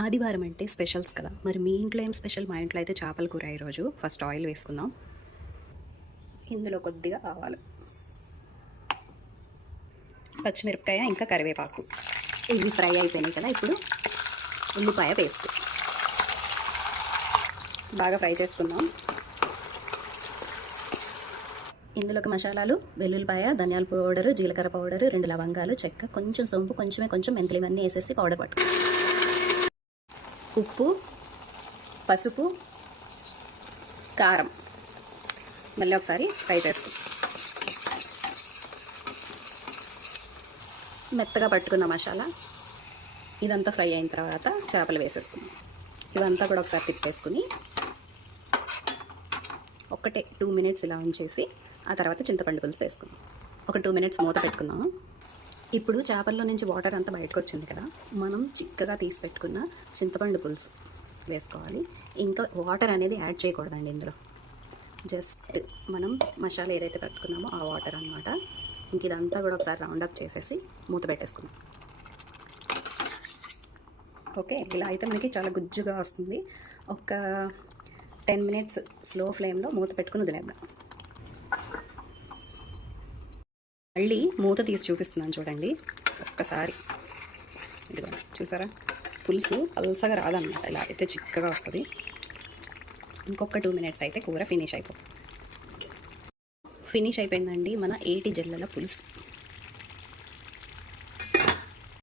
ఆదివారం అంటే స్పెషల్స్ కదా. మరి మీ ఇంట్లో ఏం స్పెషల్? మా ఇంట్లో అయితే చేపల కూర. ఈరోజు ఫస్ట్ ఆయిల్ వేసుకుందాం. ఇందులో కొద్దిగా ఆవాలు, పచ్చిమిరపకాయ, ఇంకా కరివేపాకు. ఇవి ఫ్రై అయిపోయినాయి కదా. ఇప్పుడు ఉల్లిపాయ పేస్ట్ బాగా ఫ్రై చేసుకుందాం. ఇందులోకి మసాలాలు: వెల్లుల్లిపాయ, ధనియాల పౌడరు, జీలకర్ర పౌడరు, 2 లవంగాలు, చెక్క, కొంచెం సోంపు, కొంచెం మెంతులు, ఇవన్నీ వేసేసి పౌడర్ పట్టు. ఉప్పు, పసుపు, కారం. మళ్ళీ ఒకసారి ఫ్రై చేసుకుందాం. మెత్తగా పట్టుకున్న మసాలా ఇదంతా ఫ్రై అయిన తర్వాత చేపలు వేసేసుకుందాం. ఇవంతా కూడా ఒకసారి తిప్పేసుకుని ఒకటే 2 మినిట్స్ ఇలా ఉంచేసి ఆ తర్వాత చింతపండు పులుసు వేసుకుందాం. ఒక 2 మినిట్స్ మూత పెట్టుకుందాం. ఇప్పుడు చేపల్లో నుంచి వాటర్ అంతా బయటకు వచ్చింది కదా. మనం చిక్కగా తీసి పెట్టుకున్న చింతపండు పులుసు వేసుకోవాలి. ఇంకా వాటర్ అనేది యాడ్ చేయకూడదండి ఇందులో. జస్ట్ మనం మసాలా ఏదైతే పెట్టుకున్నామో ఆ వాటర్ అనమాట. ఇంక ఇదంతా కూడా ఒకసారి రౌండప్ చేసేసి మూత పెట్టేసుకుందాం. ఓకే, ఇలా అయితే మనకి చాలా గుజ్జుగా వస్తుంది. ఒక 10 మినిట్స్ స్లో ఫ్లేమ్లో మూత పెట్టుకుని వదిలేద్దాం. మళ్ళీ మూత తీసి చూపిస్తున్నాను చూడండి ఒక్కసారి. ఇదిగో చూసారా, పులుసు పల్సగా రాదన్నమాట. ఇలా అయితే చిక్కగా వస్తుంది. ఇంకొక 2 మినిట్స్ అయితే కూర ఫినిష్ అయిపోయిందండి మన 8 జల్లల పులుసు.